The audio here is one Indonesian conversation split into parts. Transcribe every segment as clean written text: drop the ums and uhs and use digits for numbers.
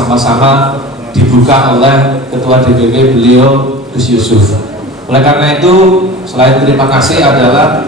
bersama-sama dibuka oleh Ketua DPP beliau Gus Yusuf. Oleh karena itu, selain terima kasih adalah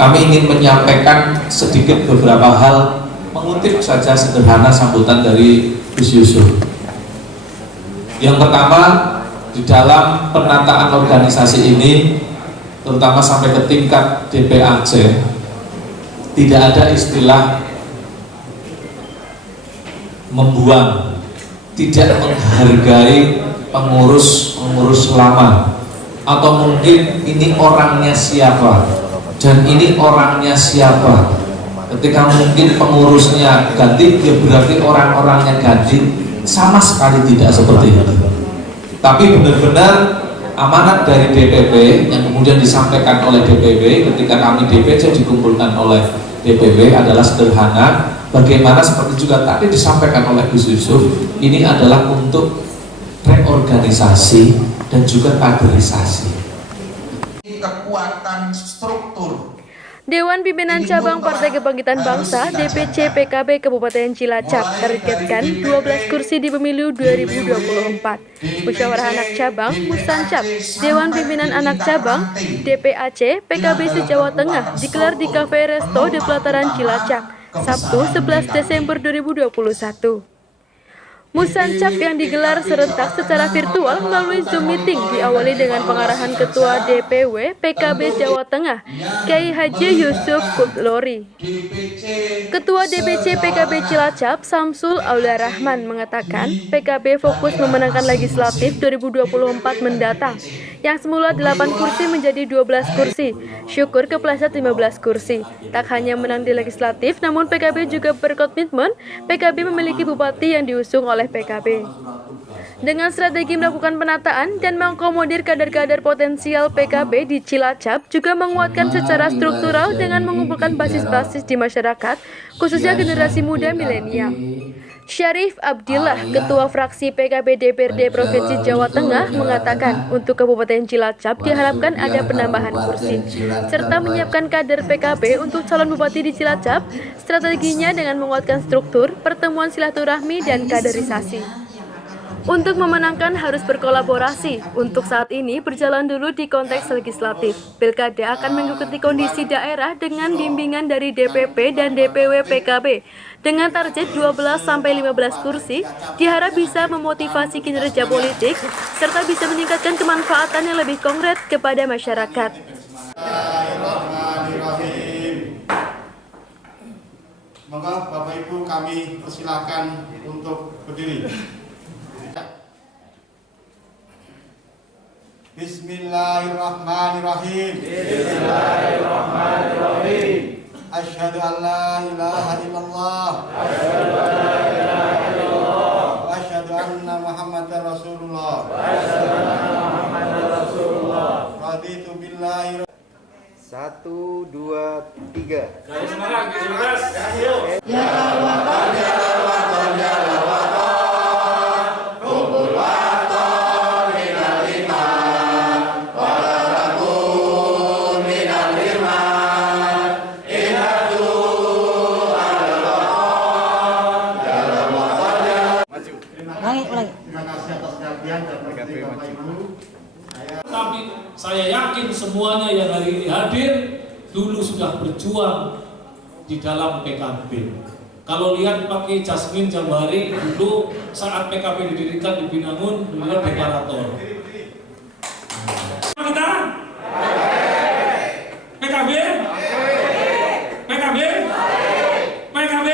kami ingin menyampaikan sedikit beberapa hal, mengutip saja sederhana sambutan dari Gus Yusuf. Yang pertama, di dalam penataan organisasi ini, terutama sampai ke tingkat DPAC, tidak ada istilah membuang, tidak menghargai pengurus lama, atau mungkin ini orangnya siapa dan ini orangnya siapa. Ketika mungkin pengurusnya ganti, ya berarti orang-orangnya ganti. Sama sekali tidak seperti itu. Tapi benar-benar amanat dari DPP yang kemudian disampaikan oleh DPW ketika kami DPC dikumpulkan oleh DPW adalah sederhana. Bagaimana seperti juga tadi disampaikan oleh Gus Yusuf, ini adalah untuk reorganisasi dan juga kaderisasi. Kekuatan struktur. Dewan Pimpinan Cabang Partai Kebangkitan Bangsa DPC PKB Kabupaten Cilacap targetkan 12 kursi di pemilu 2024. Musyawarah Anak Cabang Musancap Dewan Pimpinan Anak Cabang DPAC PKB se-Jawa Tengah digelar di Cafe Resto di Pelataran Cilacap Sabtu 11 Desember 2021. Musancap yang digelar serentak secara virtual melalui Zoom meeting diawali dengan pengarahan Ketua DPW PKB Jawa Tengah, Kiai Haji Yusuf Kutlori. Ketua DPC PKB Cilacap, Samsul Aulia Rahman mengatakan PKB fokus memenangkan legislatif 2024 mendatang, yang semula 8 kursi menjadi 12 kursi, syukur kepleset 15 kursi. Tak hanya menang di legislatif, namun PKB juga berkomitmen PKB memiliki bupati yang diusung oleh PKB. Dengan strategi melakukan penataan dan mengakomodir kader-kader potensial PKB di Cilacap, juga menguatkan secara struktural dengan mengumpulkan basis-basis di masyarakat, khususnya generasi muda milenial. Syarif Abdillah, Ketua Fraksi PKB DPRD Provinsi Jawa Tengah, mengatakan untuk Kabupaten Cilacap diharapkan ada penambahan kursi, serta menyiapkan kader PKB untuk calon bupati di Cilacap, strateginya dengan menguatkan struktur, pertemuan silaturahmi, dan kaderisasi. Untuk memenangkan harus berkolaborasi. Untuk saat ini berjalan dulu di konteks legislatif. Pilkada akan mengikuti kondisi daerah dengan bimbingan dari DPP dan DPW PKB. Dengan target 12-15 kursi, diharap bisa memotivasi kinerja politik serta bisa meningkatkan kemanfaatan yang lebih konkret kepada masyarakat. Maka Bapak Ibu kami persilahkan untuk berdiri. Bismillahirrahmanirrahim. Bismillahirrahmanirrahim. Asyhadu an la ilaha illallah. Asyhadu an la ilaha illallah. Wa asyhadu anna Muhammadar Rasulullah. Wa asyhadu anna Muhammadar Rasulullah. Raditu billahi. 1, 2, 3. Garis semangat, garis semangat. Ya Allah, ya Allah, ya Allah. Tapi saya yakin semuanya yang hari ini hadir dulu sudah berjuang di dalam PKB. Kalau lihat pakai Jasmine Jambari dulu saat PKB didirikan di Binangun, beliau deklarator. Kita PKB, PKB, PKB, PKB.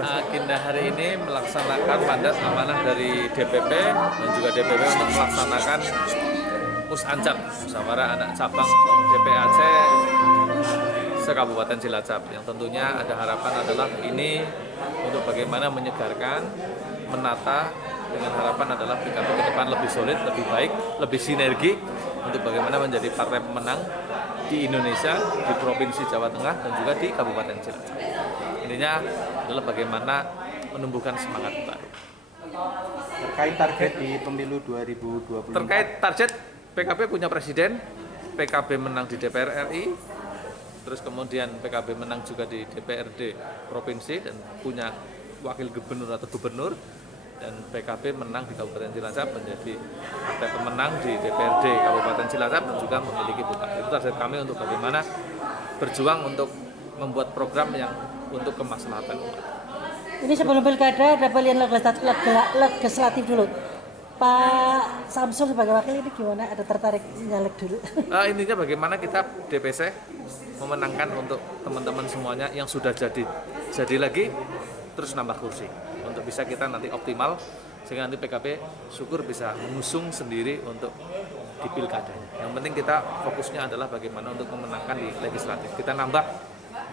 Agenda hari ini melaksanakan mandat amanah dari DPP dan juga DPW untuk melaksanakan Musancap, Musyawarah Anak Cabang DPAC se-Kabupaten Cilacap, yang tentunya ada harapan adalah ini untuk bagaimana menyegarkan, menata dengan harapan adalah PKB ke depan lebih solid, lebih baik, lebih sinergi untuk bagaimana menjadi partai pemenang di Indonesia, di Provinsi Jawa Tengah dan juga di Kabupaten Cilacap. Intinya adalah bagaimana menumbuhkan semangat baru. Terkait target di pemilu 2024. Terkait target, PKB punya presiden, PKB menang di DPR RI, terus kemudian PKB menang juga di DPRD Provinsi dan punya wakil gubernur atau gubernur, dan PKB menang di Kabupaten Cilacap menjadi partai pemenang di DPRD Kabupaten Cilacap dan juga memiliki bupati. Itu target kami untuk bagaimana berjuang untuk membuat program yang untuk kemaslahatan umat. Ini sebelum pilkada ada pilihan legislatif dulu. Pak Samsul sebagai wakil ini gimana? Ada tertarik nyalek dulu? Intinya bagaimana kita DPC memenangkan untuk teman-teman semuanya yang sudah jadi lagi, terus nambah kursi untuk bisa kita nanti optimal sehingga nanti PKB syukur bisa mengusung sendiri untuk di pilkadanya. Yang penting kita fokusnya adalah bagaimana untuk memenangkan di legislatif. Kita nambah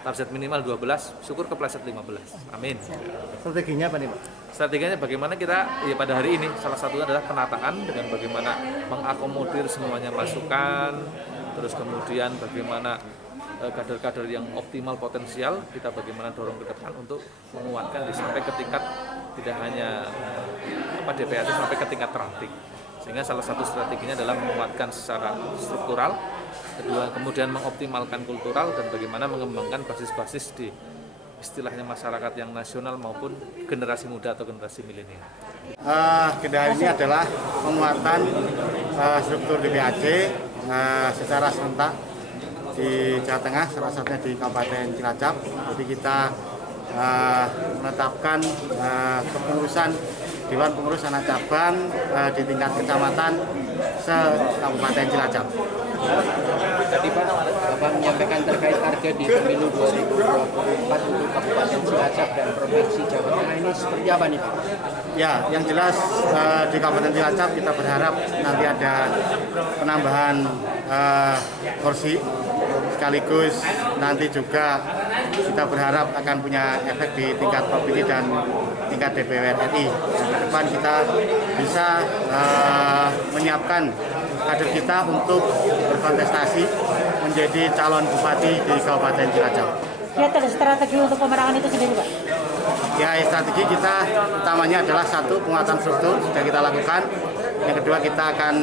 target minimal 12, syukur kepleset 15. Amin. Strateginya apa nih Pak? Strateginya bagaimana kita ya pada hari ini salah satunya adalah penataan dengan bagaimana mengakomodir semuanya masukan, terus kemudian bagaimana kader-kader yang optimal potensial kita bagaimana dorong ke depan untuk menguatkan sampai ke tingkat tidak hanya DPRD sampai ke tingkat ranting. Sehingga salah satu strateginya adalah menguatkan secara struktural, kedua kemudian mengoptimalkan kultural dan bagaimana mengembangkan basis-basis di istilahnya masyarakat yang nasional maupun generasi muda atau generasi milenial. Agenda ini adalah penguatan struktur DPAC secara serentak di Jawa Tengah, salah satunya di Kabupaten Cilacap. Jadi kita menetapkan kepengurusan Dewan Pengurus Anak Cabang di tingkat kecamatan se-Kabupaten Cilacap. Tadi Pak, Bapak menyampaikan terkait target di pemilu 2024 untuk Kabupaten Cilacap dan Provinsi Jawa Tengah ini seperti apa nih Pak? Ya, yang jelas di Kabupaten Cilacap kita berharap nanti ada penambahan kursi, sekaligus nanti juga kita berharap akan punya efek di tingkat provinsi dan tingkat DPR RI. Ke depan kita bisa menyiapkan kader kita untuk berkontestasi menjadi calon bupati di Kabupaten Cilacap. Lihat ada strategi untuk pemenangan itu sendiri Pak? Ya, strategi kita utamanya adalah satu, penguatan struktur sudah kita lakukan. Yang kedua, kita akan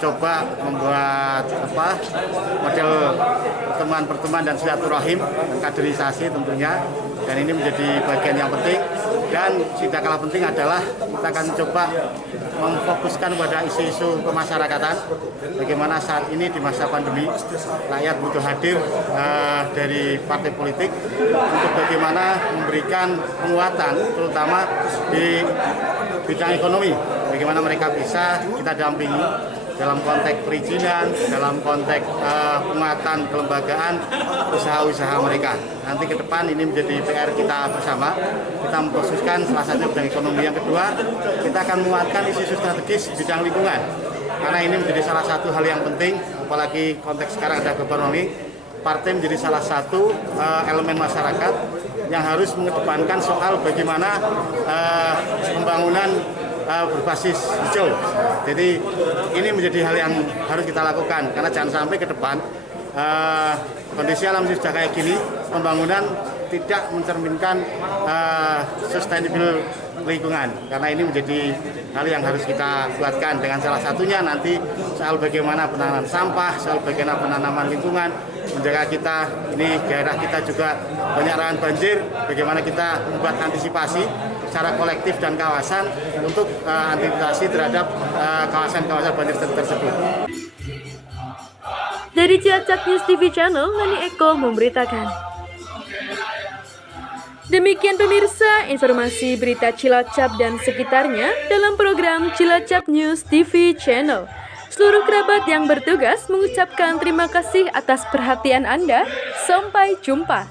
coba membuat model pertemuan-pertemuan dan silaturahim, kaderisasi tentunya, dan ini menjadi bagian yang penting. Dan tidak kalah penting adalah kita akan coba memfokuskan pada isu-isu kemasyarakatan. Bagaimana saat ini di masa pandemi rakyat butuh hadir dari partai politik untuk bagaimana memberikan penguatan terutama di bidang ekonomi. Bagaimana mereka bisa kita dampingi dalam konteks perizinan, dalam konteks penguatan kelembagaan usaha-usaha mereka. Nanti ke depan ini menjadi PR kita bersama. Kita memfokuskan salah satunya bidang ekonomi. Yang kedua, kita akan menguatkan isu-isu strategis bidang lingkungan. Karena ini menjadi salah satu hal yang penting, apalagi konteks sekarang ada global warming. Partai menjadi salah satu elemen masyarakat yang harus mengedepankan soal bagaimana pembangunan berbasis hijau. Jadi ini menjadi hal yang harus kita lakukan karena jangan sampai ke depan kondisi alam sudah kayak gini, pembangunan tidak mencerminkan sustainable lingkungan, karena ini menjadi hal yang harus kita buatkan dengan salah satunya nanti soal bagaimana penanaman sampah, soal bagaimana penanaman lingkungan, menjaga kita ini daerah kita juga banyak rawan banjir, bagaimana kita membuat antisipasi secara kolektif dan kawasan untuk antisipasi terhadap kawasan-kawasan banjir tersebut. Dari Cilacap News TV Channel, Nani Eko memberitakan. Demikian pemirsa, informasi berita Cilacap dan sekitarnya dalam program Cilacap News TV Channel. Seluruh kerabat yang bertugas mengucapkan terima kasih atas perhatian Anda. Sampai jumpa.